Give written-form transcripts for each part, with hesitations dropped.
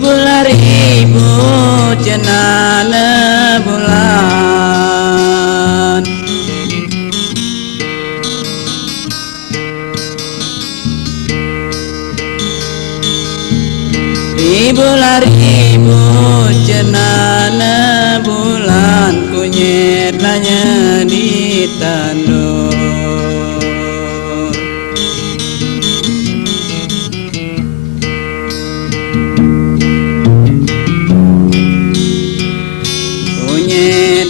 Ribu-ribu cenana bulan, ribu-ribu cenana bulan, kunyit nanya di tandur.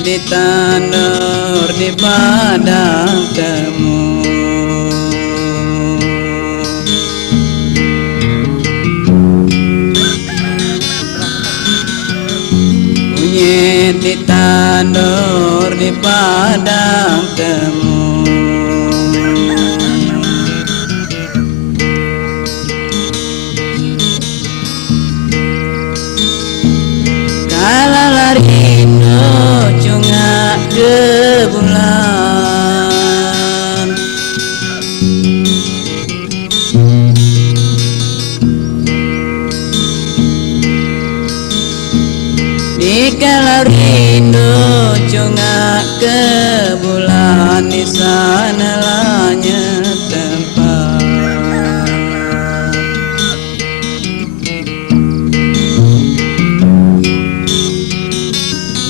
Di tanur di padang temu, bunyi di tanur di padang temu. Kalau lari ke bulan, di kala rindu cunga ke bulan, di sana lanya tempat,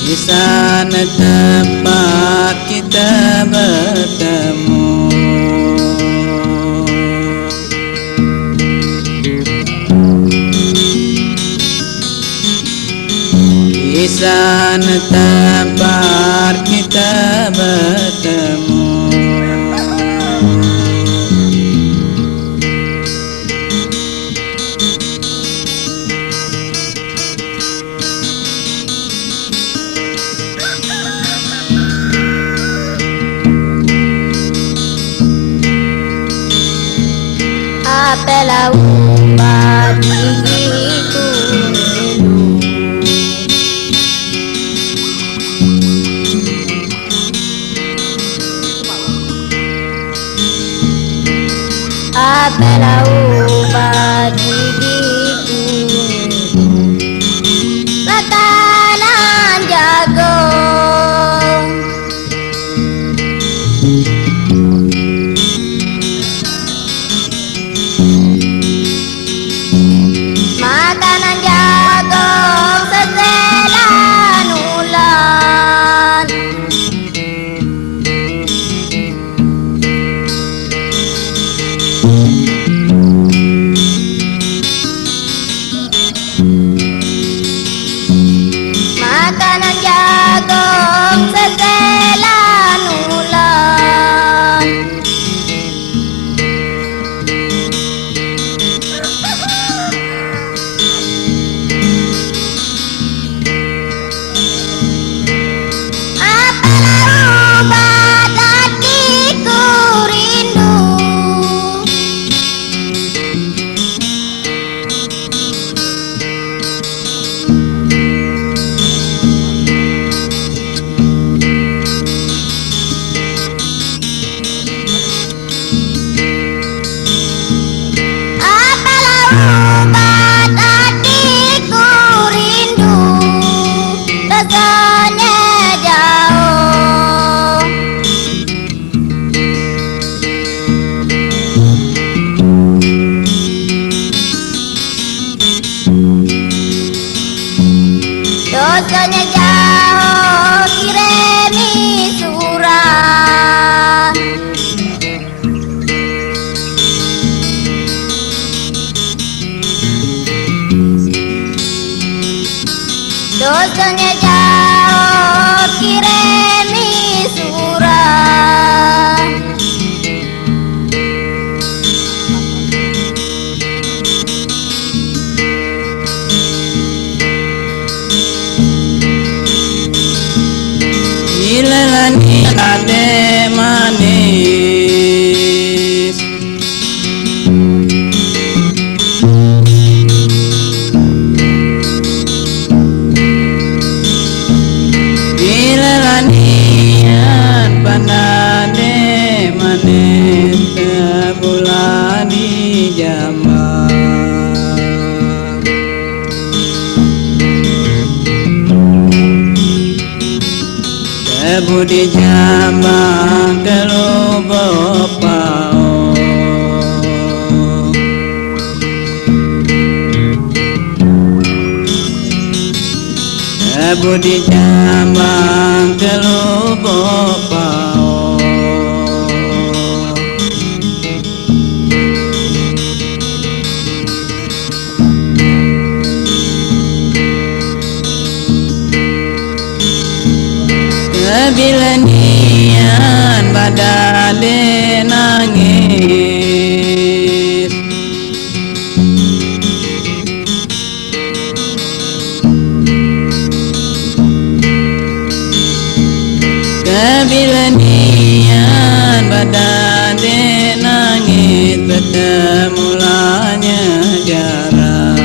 di sana tempat kita bertemu. Di sana tempat kita bertemu. Apela umba gigiku rindu, apela umba gigiku rindu, makanan jagung, makanan jagung setelan ulan, makanan jagung setelan ulan. Apalah obat hatiku rindu, apalah obat hatiku rindu, rasanya jauh, dosanya jauh, kirimi surat, dosanya jauh, kirimi surat. Ilelani ade manis, Budi jambang kelubo pao Budi jambang kelubo pao Kebilanian badade nangis Kebilanian badade nangis bertemulanya jarang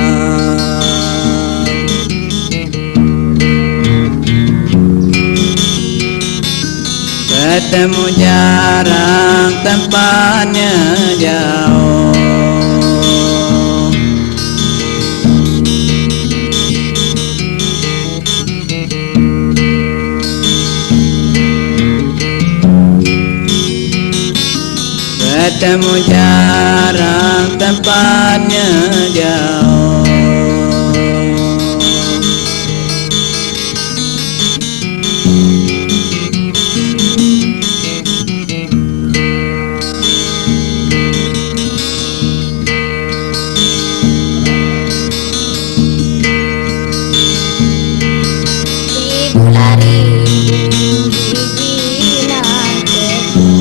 Bertemu jarang tempatnya jauh Bertemu jarang tempatnya jauh Ibu lari bijinan keku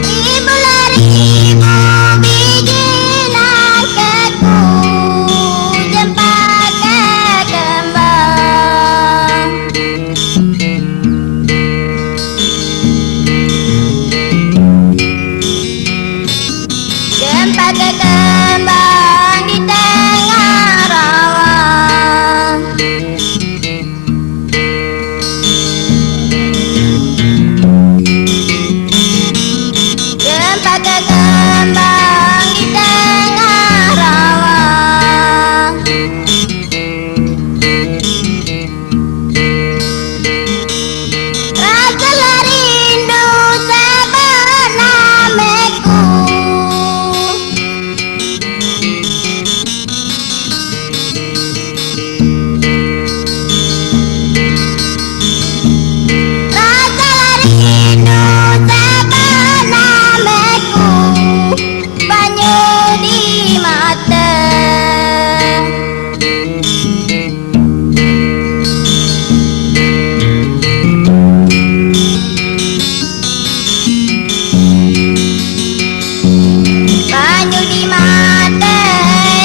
Ibu lari ibu bijinan keku Jempaka kembang Cempaka kembang di tengah rawa Cempaka kembang di tengah rawa Rasa rindu sebenameku Rasa rindu sebenameku Banyu di mata Banyu di mata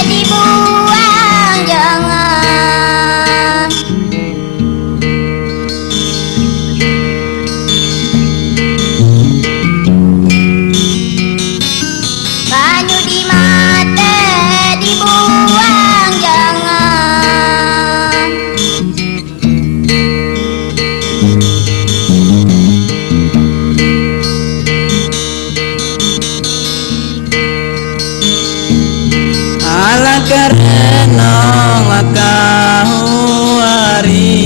dibuang jangan Banyu di mata dibuang jangan Ala karena kau hari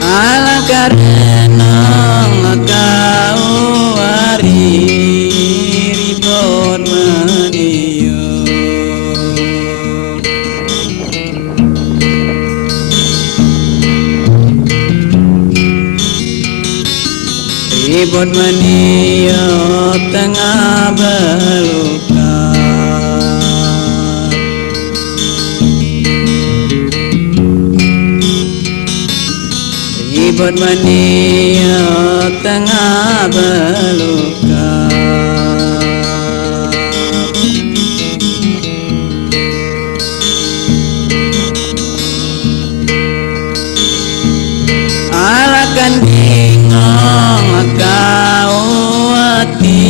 Ala karena kau hari ribut meniup Ribut meniup tengah berluka Ribut meniup tengah berluka Alakan bingung kau hati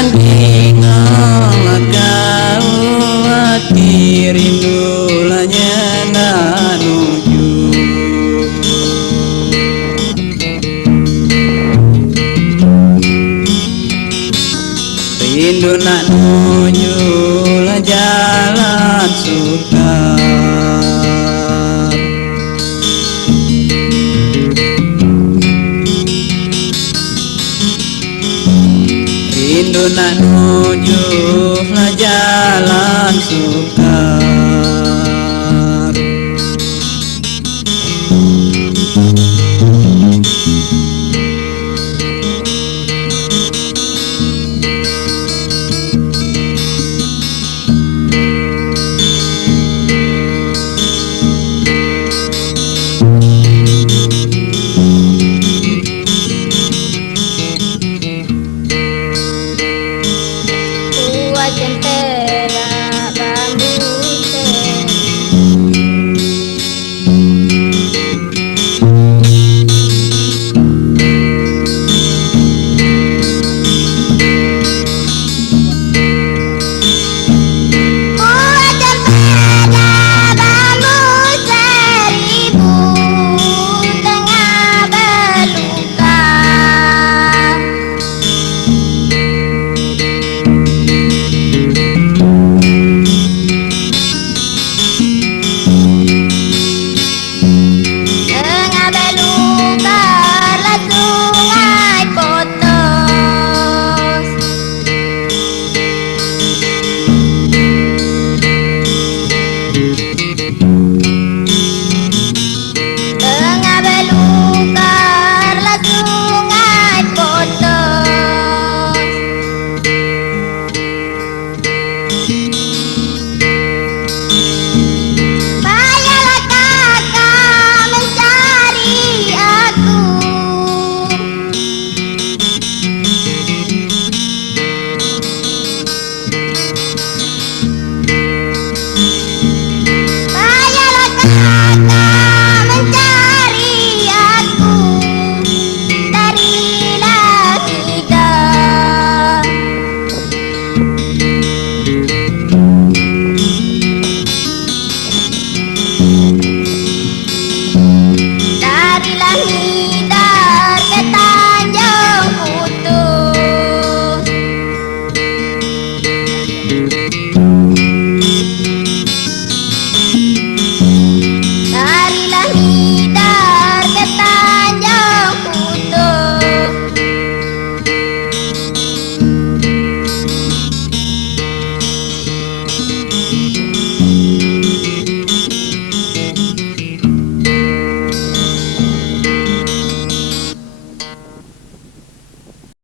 akan bingung kau hati rindulannya nanuju. Rindu nanuju lah jalan surga. Rindu nak nuju lah jalan surga.